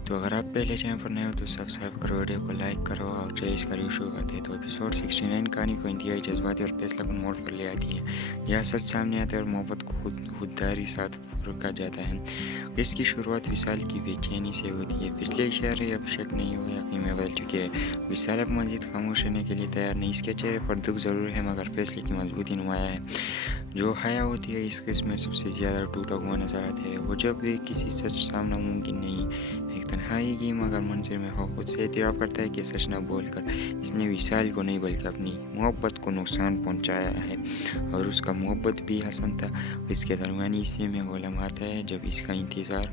तो अगर आप पहले चैनल पर नए हो तो सब्सक्राइब करो, वीडियो को लाइक करो और चाहिए इसका रिव्यू शुरू करते हैं। तो एपिसोड 69 कहानी को इंतहाई जज्बाती और फैसला कन मोड़ पर ले आती है। यह सच सामने आता है और मोहब्बत को खुददारी साथ रुका जाता है। इसकी शुरुआत विशाल की बेचैनी से होती है। पिछले इशारे अब शक नहीं हुआ, यकीन में बदल चुके हैं। विशाल अब मजीद खामोश रहने के लिए तैयार नहीं। इसके चेहरे पर दुख जरूर है, मगर फैसले की मजबूती नुमाया है। जो हया होती है इस किस्म में सबसे ज़्यादा टूटा हुआ नजर आता है। वो जब भी किसी सच सामना मुमकिन नहीं, एक तन्हाई की मगर मंजर में हो, खुद से एतराफ़ करता है कि सच न बोलकर इसने विशाल को नहीं बल्कि अपनी मोहब्बत को नुकसान पहुंचाया है। और उसका मोहब्बत भी हसन था। इसके दरमियान हिस्से में वो लम्हा आता है जब इसका इंतज़ार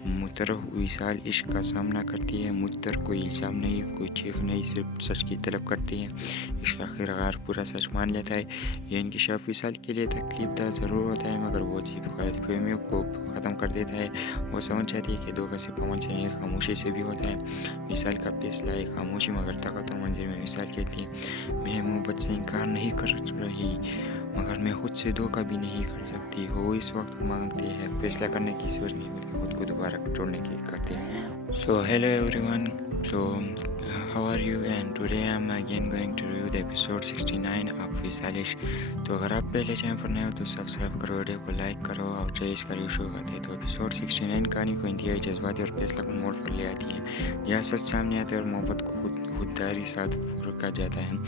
मुतरफ विशाल इश्क का सामना करती है। मुतर कोई इल्ज़ाम नहीं, कोई चीख नहीं, सिर्फ सच की तलब करती है। इश्क आखिरकार पूरा सच मान लेता है। यह इंकिशाफ विशाल के लिए तकलीफदा ज़रूर होता है, मगर बहुत सी गलत प्रेमियों को ख़त्म कर देता है। वो समझ जाती है कि धोखा सिर्फ अमल से नहीं, खामोशी से भी होता है। विशाल का फैसला है खामोशी मगर ताकत और मंजिल में। विशाल कहती है, मैं मोहब्बत से इनकार नहीं कर रही, मगर मैं खुद से धोखा भी नहीं कर सकती। वो इस वक्त मांगती है फैसला करने की सोच नहीं, बल्कि खुद को दोबारा जोड़ने की करती है। So hello everyone, so how are you? And today I'm again going to review the episode 69 of विशालिश। तो अगर आप पहले चैनल पर नए हो तो सब्सक्राइब करो, वीडियो को लाइक करो और चाहिए इसका रिव्यू शुरू करते हैं। तो एपिसोड 69 कहानी को इंतहाई जज्बाती और फैसला कन मोड़ पर ले आती है। यह सच सामने आता है और मोहब्बत को खुददारी साथ रुका जाता है।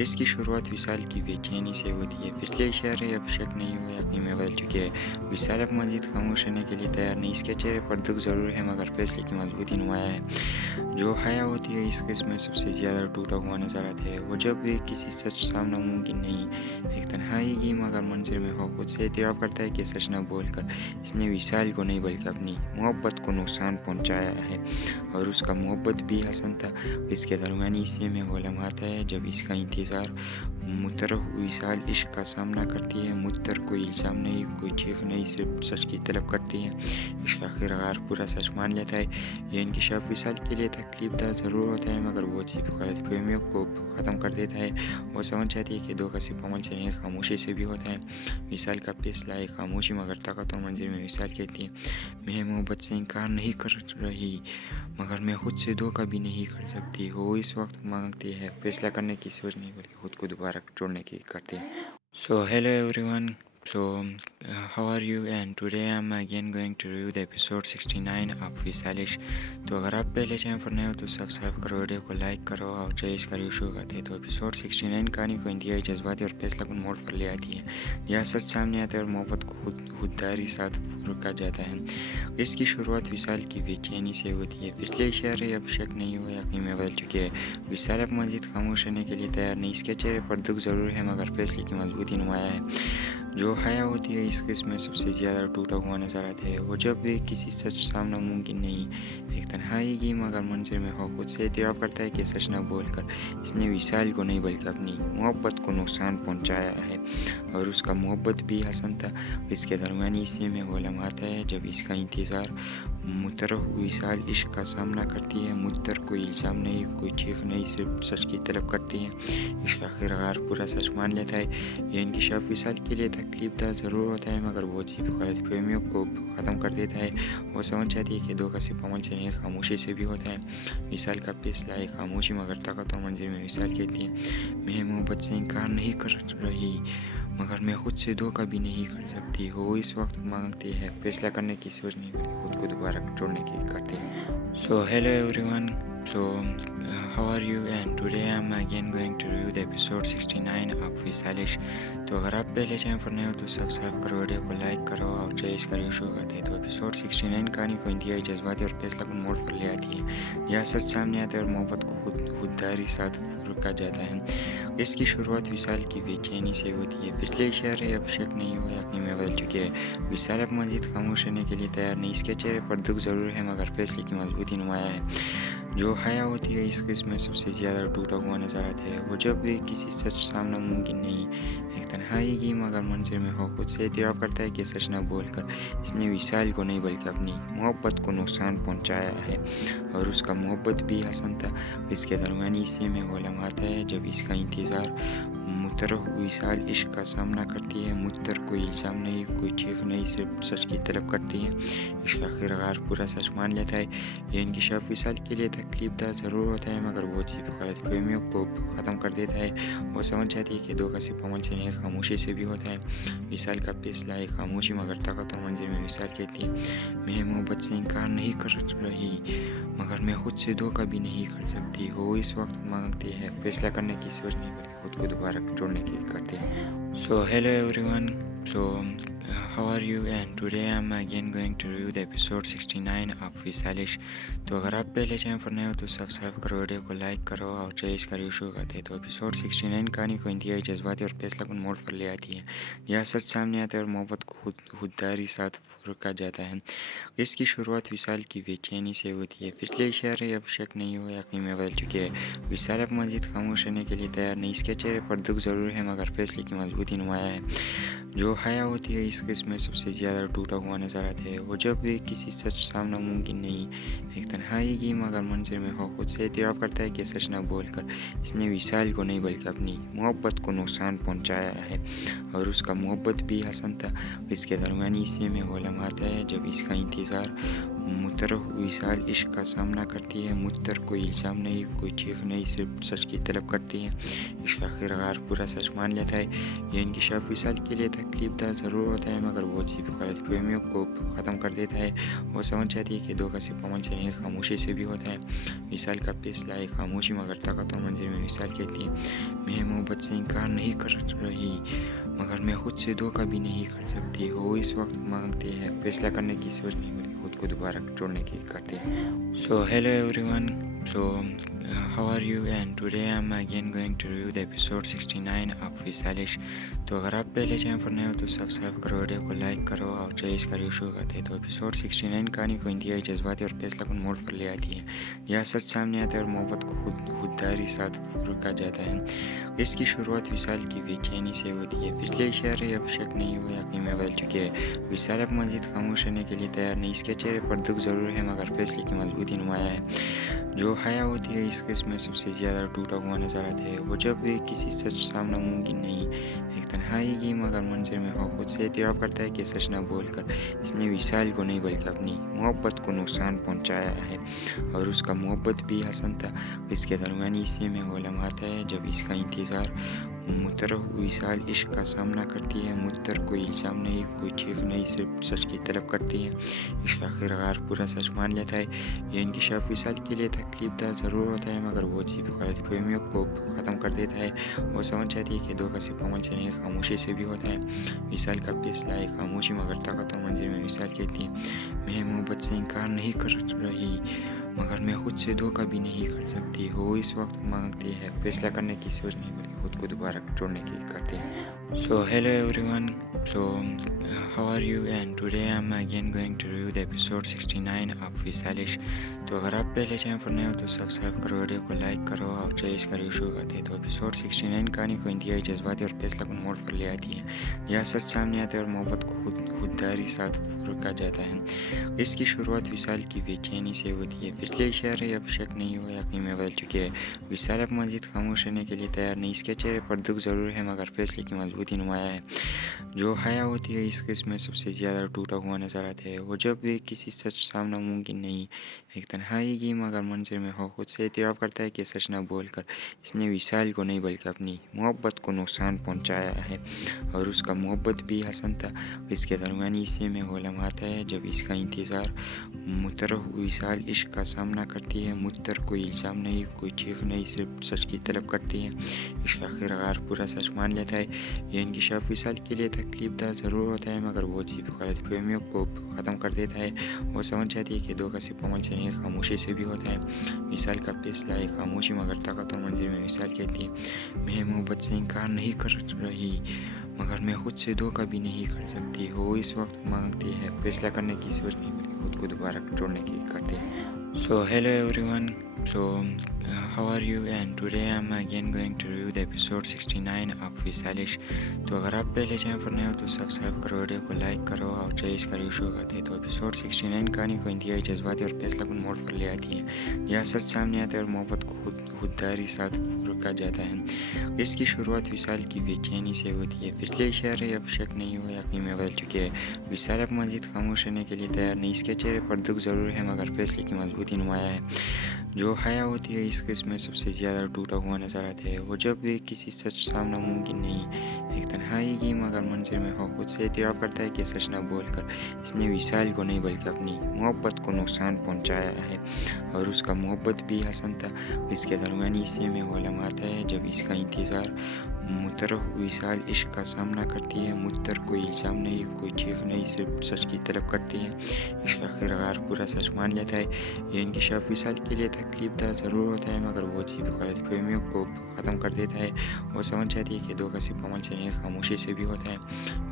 इसकी शुरुआत विशाल की बेचैनी से होती है। पिछले इशारे अब शक नहीं हुआ, यकीन में बदल चुके हैं। विशाल अब मजीद खामोश रहने के लिए तैयार नहीं। इसके चेहरे पर दुख जरूर है, मगर फैसले की मजबूती नुमाया है। जो हया होती है इस किस्म में सबसे ज़्यादा टूटा हुआ नजर आता है। वो जब भी किसी सच सामना मुमकिन नहीं, एक तन्हाई की मगर मंजर में हो, खुद से एतराफ़ करता है कि सच न बोलकर इसने विशाल को नहीं बल्कि अपनी मोहब्बत को नुकसान पहुंचाया है। और उसका मोहब्बत भी हसन था। इसके दरमियान हिस्से में वो लम्हा आता है जब इसका इंतज़ार मुतरफ विशाल इश्क का सामना करती है। मुतर कोई इल्ज़ाम नहीं, कोई चीख नहीं, सिर्फ सच की तलब करती है। इश्क आखिरकार पूरा सच मान लेता है। यह इंकिशाफ विशाल के लिए तकलीफदा ज़रूर होता है, मगर बहुत सी गलत प्रेमियों को ख़त्म कर देता है। वो समझ जाती है कि धोखा सिर्फ अमल से नहीं, खामोशी से भी होता है। विशाल का फैसला है खामोशी मगर ताकत और मंजिल में। विशाल कहती है, मैं मोहब्बत से इनकार नहीं कर रही, मगर मैं खुद से धोखा भी नहीं कर सकती। वो इस वक्त मांगती है फैसला करने की सोच नहीं, बल्कि खुद को दोबारा जोड़ने की करती है। So hello everyone, so how are you? And today I'm again going to review the episode 69 of विशालिश। तो अगर आप पहले चैनल पर नए हो तो सब्सक्राइब करो, वीडियो को लाइक करो और चाहिए इसका रिव्यू शुरू करते हैं। तो एपिसोड 69 कहानी को इंतहाई जज्बाती और फैसला कन मोड़ पर ले आती है। यह सच सामने आता है और मोहब्बत को खुददारी साथ रुका जाता है। इसकी शुरुआत विशाल की बेचैनी से होती है। पिछले इशारे अब शक नहीं हुआ, यकीन में बदल चुके हैं। विशाल अब मजीद खामोश रहने के लिए तैयार नहीं। इसके चेहरे पर दुख जरूर है, मगर फैसले की मजबूती नुमाया है। जो हया होती है इस किस्म में सबसे ज़्यादा टूटा हुआ नजर आता है। वो जब भी किसी सच सामना मुमकिन नहीं, एक तन्हाई की मगर मंजर में हो, खुद से एतराफ़ करता है कि सच न बोलकर इसने विशाल को नहीं बल्कि अपनी मोहब्बत को नुकसान पहुंचाया है। और उसका मोहब्बत भी हसन था। इसके दरमियान हिस्से में वो लम्हा आता है जब इसका इंतज़ार मुतरफ विशाल इश्क का सामना करती है। मुझतर कोई इल्ज़ाम नहीं, कोई चीख नहीं, सिर्फ सच की तलब करती है। इश्क आखिरकार पूरा सच मान लेता है। ये इंकशाफ विशाल के लिए तकलीफ ज़रूर होता है, मगर बहुत सी गलत फहमियों को ख़त्म कर देता है। वो समझ जाती है कि धोखा सिर्फ अमल से नहीं, खामोशी से भी होता है। विशाल का फैसला है खामोशी, मगर ताकत और मंजिल में विशाल कहती है, मैं मोहब्बत से इनकार नहीं कर रही, मगर मैं खुद से धोखा भी नहीं कर सकती। वो इस वक्त मांगते हैं फैसला करने की सोच नहीं, बल्कि खुद को दोबारा जोड़ने की करते हैं। So hello everyone, so how are you and today I am again going to review the episode 69 of विशालिश। तो अगर आप पहले चैनल पर नए हो तो सब्सक्राइब करो, वीडियो को लाइक करो और चॉइस करो शो करते हैं। तो एपिसोड 69 कहानी को इंतहाई जज्बाती और फैसला को मोड़ पर ले आती है। यह सच सामने आता है और मोहब्बत को खुददारी साथ रुका जाता है। इसकी शुरुआत विशाल की बेचैनी से होती है। पिछले इशारे अब शक नहीं हो, यकीन में बदल चुके हैं। विशाल अब मजीद खामोश रहने के लिए तैयार नहीं। इसके चेहरे पर दुख जरूर है, मगर फैसले की मजबूती नुमाया है। जो हया होती है इस किस्म में सबसे ज़्यादा टूटा हुआ नजर आता है। वो जब भी किसी सच सामना मुमकिन नहीं, एक तन्हाई की मगर मंजर में हो, खुद से इतराफ़ करता है कि सच न बोलकर इसने विशाल को नहीं बल्कि अपनी मोहब्बत को नुकसान पहुंचाया है। और उसका मोहब्बत भी हसन था। इसके दरमियान हिस्से में वो लम्हा आता है जब इसका इंतज़ार मुतरफ विशाल इश्क का सामना करती है। मुझतर कोई इल्ज़ाम नहीं, कोई चीख नहीं, सिर्फ सच की तलब करती है। इश्क आखिरकार पूरा सच मान लेता है। ये इंकशाफ विशाल के लिए तकलीफ ज़रूर होता है, मगर बहुत सी गलत फहमियों को ख़त्म कर देता है। वो समझ जाती है कि धोखा सिर्फ अमल से नहीं, खामोशी से भी होता है। विशाल का फैसला है खामोशी, मगर ताकत और मंजिल में विशाल कहती है, मैं मोहब्बत से इनकार नहीं कर रही, मगर मैं खुद से धोखा भी नहीं कर सकती। वो इस वक्त मांगते हैं फैसला करने की सोच नहीं, बल्कि खुद को दोबारा जोड़ने की करते हैं। So hello everyone, so how are you and today I am again going to review the episode 69 of विशालिश। तो अगर आप पहले चैनल पर नए हो तो सब्सक्राइब करो, वीडियो को लाइक करो और चॉइस करो शो करते हैं। तो एपिसोड 69 कहानी को इंतहाई जज्बाती और फैसला को मोड़ पर ले आती है। यह सच सामने आता है और मोहब्बत को खुददारी साथ रुका जाता है। इसकी शुरुआत विशाल की बेचैनी से होती है। पिछले इशारे अब शक नहीं हो, यकीन में बदल चुके हैं। विशाल अब मजीद खामोश रहने के लिए तैयार नहीं। इसके चेहरे पर दुख जरूर है, मगर फैसले की मजबूती नुमाया है। जो हया होती है इस किस्म में सबसे ज़्यादा टूटा हुआ नजर आता है। वो जब भी किसी सच सामना मुमकिन नहीं, एक तन्हाई की मगर मंजर में हो, खुद से इतराफ़ करता है कि सच न बोलकर इसने विशाल को नहीं बल्कि अपनी मोहब्बत को नुकसान पहुंचाया है। और उसका मोहब्बत भी हसन था। इसके दरमियान हिस्से में वो लम्हा आता है जब इसका इंतज़ार मुतरफ विशाल इश्क का सामना करती है। मुझतर कोई इल्ज़ाम नहीं, कोई चीख नहीं, सिर्फ सच की तलब करती है। इश्क आखिरकार पूरा सच मान लेता है। ये इंकशाफ विशाल के लिए तकलीफ ज़रूर होता है, मगर बहुत सी गलत फहमियों को ख़त्म कर देता है। वो समझ जाती है कि धोखा सिर्फ अमल से नहीं, खामोशी से भी होता है। विशाल का फैसला है खामोशी, मगर ताकत और मंजिल में विशाल कहती है, मैं मोहब्बत से इनकार नहीं कर रही, मगर मैं खुद से धोखा भी नहीं कर सकती। वो इस वक्त मांगते हैं फैसला करने की सोच नहीं, बल्कि खुद को दोबारा जोड़ने की करते हैं। So hello everyone, so how are you and today I am again going to review the episode 69 of विशालिश। तो अगर आप पहले चैनल पर नए हो तो सब्सक्राइब करो, वीडियो को लाइक करो और चॉइस करो शो करते हैं। तो एपिसोड 69 कहानी को इंतहाई जज्बाती और फैसला को मोड़ पर ले आती है। यह सच सामने आता है और मोहब्बत को खुददारी साथ रुका जाता है। इसकी शुरुआत विशाल की बेचैनी से होती है। पिछले इशारे अब शक नहीं हो, यकीन में बदल चुके हैं। विशाल अब मजीद खामोश रहने के लिए तैयार नहीं। इसके चेहरे पर दुख जरूर है, मगर फैसले की मजबूती नुमाया है। जो हया होती है इस किस्म में सबसे ज़्यादा टूटा हुआ नजर आता है। वो जब भी किसी सच सामना मुमकिन नहीं, एक तन्हाई की मगर मंजर में हो, खुद से इतराफ़ करता है कि सच न बोलकर इसने विशाल को नहीं बल्कि अपनी मोहब्बत को नुकसान पहुंचाया है। और उसका मोहब्बत भी हसन था। इसके दरमियान हिस्से में वो लम्हा आता है जब इसका इंतज़ार मुतरफ विशाल इश्क का सामना करती है। मुझतर कोई इल्ज़ाम नहीं, कोई चीख नहीं, सिर्फ सच की तलब करती है। इश्क आखिरकार पूरा सच मान लेता है। ये इंकशाफ विशाल के लिए तकलीफ ज़रूर होता है, मगर बहुत सी गलत फहमियों को ख़त्म कर देता है। वो समझ जाती है कि धोखा सिर्फ अमल से नहीं, खामोशी से भी होता है। विशाल का फैसला है खामोशी, मगर ताकत और मंजिल में विशाल कहती है, मैं मोहब्बत से इनकार नहीं कर रही, मगर मैं खुद से धोखा भी नहीं कर सकती। वो इस वक्त मांगते हैं फैसला करने की सोच नहीं, बल्कि खुद को दोबारा जोड़ने की करते हैं। So hello everyone, so how are you and today I am again going to review the episode 69 of विशालिश। तो अगर आप पहले चैनल पर नए हो तो सब्सक्राइब करो, वीडियो को लाइक करो और चॉइस करो शो करते हैं। तो एपिसोड 69 कहानी को इंतहाई जज्बाती और फैसला को मोड़ पर ले आती है। यह सच सामने आता है और मोहब्बत को खुददारी साथ رکا جاتا ہے۔ اس کی شروعات وصال کی بے چینی سے ہوتی ہے۔ پچھلے اشارے اب شک نہیں ہو یقین میں بدل چکے ہیں۔ وصال اب مزید خاموش رہنے کے لیے تیار نہیں۔ اس کے چہرے پر دکھ ضرور ہے مگر فیصلے کی مضبوطی نمایاں ہے۔ جو حیا ہوتی ہے اس قسم میں سب سے زیادہ ٹوٹا ہوا نظر آتا ہے۔ وہ جب بھی کسی سچ سامنا ممکن نہیں، ایک تنہائی کی مگر منظر میں ہو، خود سے اعتراف کرتا ہے کہ سچ نہ بول کر اس نے وصال کو نہیں بلکہ اپنی محبت کو نقصان پہنچایا ہے، اور اس کا محبت بھی حسن تھا۔ اس کے درمیان حصے میں وہ لمحہ آتا ہے جب اس کا انتظار متر وصال عشق کا سامنا کرتی ہے۔ متر کوئی الزام نہیں، کوئی چیخ نہیں، صرف سچ کی طلب کرتی ہے۔ عشق آخرکار پورا سچ مان لیتا ہے۔ یہ انکشاف وصال کے لیے تکلیف دہ ضرور ہوتا ہے مگر بہت سی غلط فہمیوں کو ختم کر دیتا ہے۔ وہ سمجھ جاتی ہے کہ دھوکہ صرف عمل سے نہیں، خاموشی سے بھی ہوتا ہے۔ وصال کا فیصلہ ہے خاموشی مگر طاقت اور منظر میں وصال کہتی ہے میں محبت سے انکار نہیں کر رہی مگر میں خود سے دھوکہ بھی نہیں کر سکتی۔ وہ اس وقت مانگتی ہے فیصلہ کرنے کی سوچ نہیں بلکہ خود کو دوبارہ جوڑنے کی کرتی ہے۔ So hello everyone. How are you? And today I'm again going to review the episode 69 of وصالش۔ تو اگر آپ پہلے چینل پر نئے ہو تو سبسکرائب کرو، ویڈیو کو لائک کرو اور چوائس کا ریویو شروع کرتے ہیں۔ تو ایپیسوڈ 69 کہانی کو انتہائی جذباتی اور فیصلہ کن موڑ پر لے آتی ہے۔ یہاں سچ سامنے آتا ہے اور محبت کو خودداری ساتھ رکا جاتا ہے۔ اس کی شروعات وصال کی بے چینی سے ہوتی ہے۔ پچھلے اشارے اب شک نہیں ہو یقین میں بدل چکے ہیں۔ وصال اب مزید خاموش رہنے کے لیے تیار نہیں۔ اس کے چہرے پر دکھ ضرور ہے مگر فیصلے کی مضبوطی نمایاں ہے۔ جو حیا ہوتی ہے اس قسم میں سب سے زیادہ ٹوٹا ہوا نظر آتا ہے۔ وہ جب بھی کسی سچ سامنا ممکن نہیں، ایک تنہائی کی مگر منظر میں ہو، خود سے اعتراف کرتا ہے کہ سچ نہ بول کر اس نے وصال کو نہیں بلکہ اپنی محبت کو نقصان پہنچایا ہے، اور اس کا محبت بھی حسن تھا۔ اس کے درمیان حصے میں وہ لمحہ آتا ہے جب اس کا انتظار متر وصال عشق کا سامنا کرتی ہے۔ متر کوئی الزام نہیں، کوئی چیخ نہیں، صرف سچ کی طلب کرتی ہے۔ عشق آخرکار پورا سچ مان لیتا ہے۔ یہ انکشاف وصال کے لیے تکلیف دہ ضرور ہوتا ہے مگر بہت سی غلط فہمیوں کو ختم کر دیتا ہے۔ وہ سمجھ جاتی ہے کہ دھوکہ صرف عمل سے نہیں، خاموشی سے بھی ہوتا ہے۔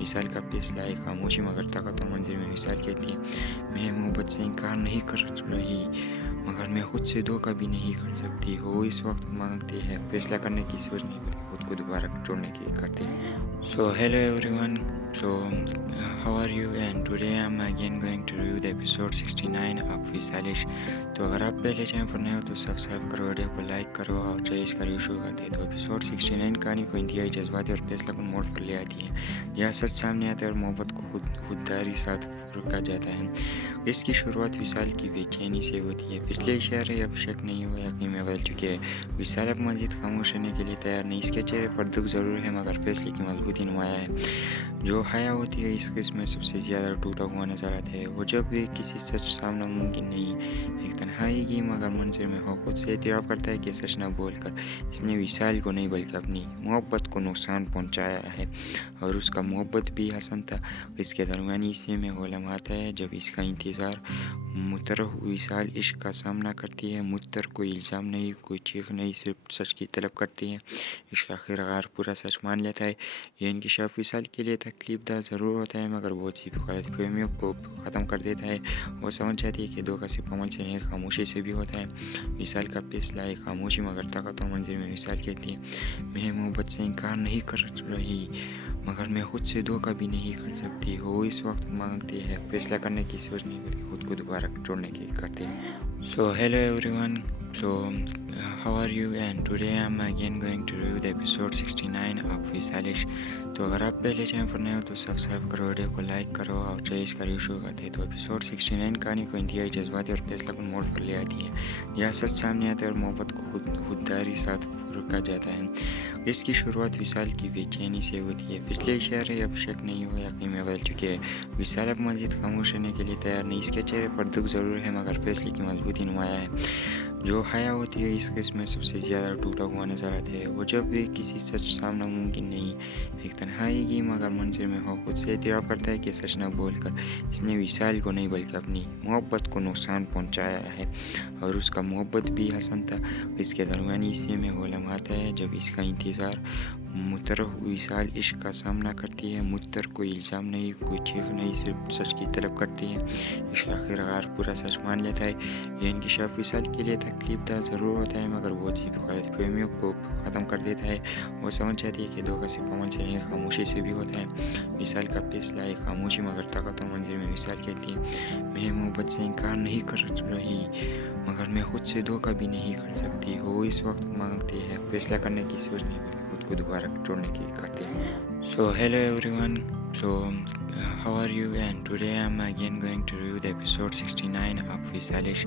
وصال کا فیصلہ ہے خاموشی مگر طاقت اور منظر میں وصال کہتی ہے میں محبت سے انکار نہیں کر رہی مگر میں خود سے دھوکہ بھی نہیں کر سکتی۔ وہ اس وقت مانگتی ہے فیصلہ کرنے کی سوچ نہیں بلکہ خود کو دوبارہ جوڑنے کی کرتی ہے۔ So hello everyone. How are you? And today I'm again going to review the episode 69 of وصالش۔ تو اگر آپ پہلے چینل پر نئے ہو تو سبسکرائب کرو، ویڈیو کو لائک کرو اور چوائس کا ریویو شروع کرتے ہیں۔ تو ایپیسوڈ 69 کہانی کو انتہائی جذباتی اور فیصلہ کن موڑ پر لے آتی ہے۔ یہاں سچ سامنے آتا ہے اور محبت کو خودداری ساتھ رکا جاتا ہے۔ اس کی شروعات وصال کی بے چینی سے ہوتی ہے۔ پچھلے اشارے اب شک نہیں ہو یقین میں بدل چکے ہیں۔ وصال اب مزید خاموش رہنے کے لیے تیار نہیں۔ اس کے چہرے پر دکھ ضرور ہے مگر فیصلے کی مضبوطی نمایاں ہے۔ جو حیا ہوتی ہے اس قسم میں سب سے زیادہ ٹوٹا ہوا نظر آتا ہے۔ وہ جب بھی کسی سچ سامنا ممکن نہیں، ایک تنہائی کی مگر منظر میں ہو، خود سے اعتراف کرتا ہے کہ سچ نہ بول کر اس نے وصال کو نہیں بلکہ اپنی محبت کو نقصان پہنچایا ہے، اور اس کا محبت بھی حسن تھا۔ اس کے درمیان حصے میں وہ لمحہ آتا ہے جب اس کا انتظار متر وصال عشق کا سامنا کرتی ہے۔ متر کوئی الزام نہیں، کوئی چیخ نہیں، صرف سچ کی طلب کرتی ہے۔ عشق آخرکار پورا سچ مان لیتا ہے۔ یہ انکشاف وصال کے لیے تکلیف دہ ضرور ہوتا ہے مگر بہت سی غلط فہمیوں کو ختم کر دیتا ہے۔ وہ سمجھ جاتی ہے کہ دھوکہ صرف عمل سے نہیں، خاموشی سے بھی ہوتا ہے۔ وصال کا فیصلہ ہے خاموشی مگر طاقت اور منظر میں وصال کہتی ہے میں محبت سے انکار نہیں کر رہی مگر میں خود سے دھوکہ بھی نہیں کر سکتی۔ وہ اس وقت مانگتی ہے فیصلہ کرنے کی سوچ نہیں بلکہ خود کو دوبارہ جوڑنے کی کرتی ہے۔ So hello everyone. How are you? And today I'm again going to review the episode 69 of وصالش۔ تو اگر آپ پہلے چینل پر نئے ہو تو سبسکرائب کرو، ویڈیو کو لائک کرو اور چوائس کا ریویو شروع کرتے ہیں۔ تو ایپیسوڈ 69 کہانی کو انتہائی جذباتی اور فیصلہ کن موڑ پر لے آتی ہے۔ یہاں سچ سامنے آتا ہے اور محبت کو خودداری ساتھ رکا جاتا ہے۔ اس کی شروعات وصال کی بے چینی سے ہوتی ہے۔ پچھلے اشارے اب شک نہیں ہو یقین میں بدل چکے ہیں۔ وصال اب مزید خاموش رہنے کے لیے تیار نہیں۔ اس کے چہرے پر دکھ ضرور ہے مگر فیصلے کی مضبوطی نمایاں ہے۔ جو حیا ہوتی ہے اس قسم میں سب سے زیادہ ٹوٹا ہوا نظر آتا ہے۔ وہ جب بھی کسی سچ سامنا ممکن نہیں، ایک تنہائی کی مگر منظر میں ہو، خود سے اعتراف کرتا ہے کہ سچ نہ بول کر اس نے وصال کو نہیں بلکہ اپنی محبت کو نقصان پہنچایا ہے، اور اس کا محبت بھی حسن تھا۔ اس کے درمیان حصے میں وہ لمحہ آتا ہے جب اس کا انتظار मुतरफ विशाल इश्क का सामना करती है। मुत्तर कोई इल्ज़ाम नहीं, कोई चीख नहीं, सिर्फ सच की तलब करती है। इश्क आखिरकार पूरा सच मान लेता है। ये इंकशाफ विशाल के लिए तकलीफदा ज़रूर होता है, मगर वो सिर्फ गलत प्रेमियों को ख़त्म कर देता है। वो समझ जाती है कि धोखा सिर्फ अमन से नहीं, खामोशी से भी होता है। विशाल का फैसला है खामोशी, मगर ताकत और मंजिल में विशाल कहती है, मैं मोहब्बत से इनकार नहीं कर रही, मगर मैं खुद से धोखा भी नहीं कर सकती। वो इस वक्त मांगते हैं फैसला करने की सोच नहीं, बल्कि खुद को दोबारा जोड़ने की करते हैं। So hello everyone, so how are you, and today I am again going to review the episode 69 of विशालिश।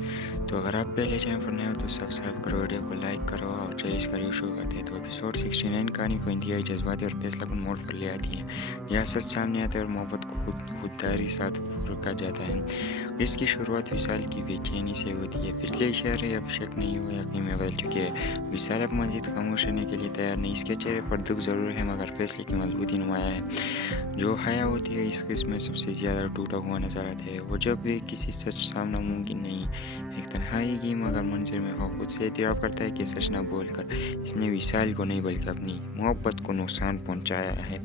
तो अगर आप पहले चैनल पर नए हो तो सब्सक्राइब करो, वीडियो को लाइक करो और चलिए इसका रिव्यू शुरू करते हैं। तो एपिसोड 69 कहानी को इंतहाई जज्बाती और फैसला कुन मोड़ पर ले आती है। यह सच सामने आता है और मोहब्बत को खुददारी साथ रोका जाता है। इसकी शुरुआत विशाल की बेचैनी से होती है। पिछले इशारे अब शक नहीं हो यकीन में बदल चुके हैं। विशाल अब मजीद खामोश रहने के लिए तैयार नहीं। इसके चेहरे पर दुख ज़रूर है, मगर फैसले की मजबूती नुमाया है। जो हया होती है इस किस्म में सबसे ज़्यादा टूटा हुआ नजर आता है। वो जब भी किसी सच सामना मुमकिन नहीं, एक तन्हाई की मगर मंजर में हो, खुद से एतराफ़ करता है कि सच न बोलकर इसने विशाल को नहीं बल्कि अपनी मोहब्बत को नुकसान पहुँचाया है।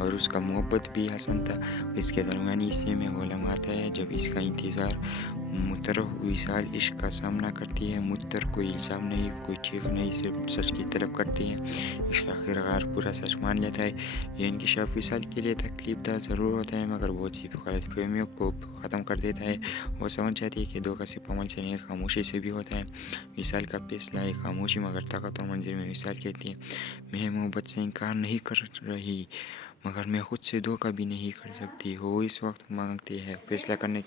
और उसका मोहब्बत भी हसन था। इसके दरमियानी हिस्से में वो लम्हा आता है जब इसका इंतज़ार मुतरफ विशाल इश्क का सामना करती है। मुत्तर कोई इल्ज़ाम नहीं, कोई चीख नहीं, सिर्फ सच की तलब करती है। इश्क आखिरकार पूरा सच मान लेता है। ये इंकशाफ विशाल के लिए तकलीफदा ज़रूर होता है, मगर वो सिर्फ गलत प्रेमियों को ख़त्म कर देता है। वो समझ जाती है कि धोखा सिर्फ अमल से नहीं, खामोशी से भी होता है। विशाल का फैसला है खामोशी, मगर ताकत और मंजिल में विशाल कहती है, मैं मोहब्बत से इनकार नहीं कर रही, मगर मैं खुद से धोखा भी नहीं कर सकती। वो इस वक्त मांगते हैं फैसला करने की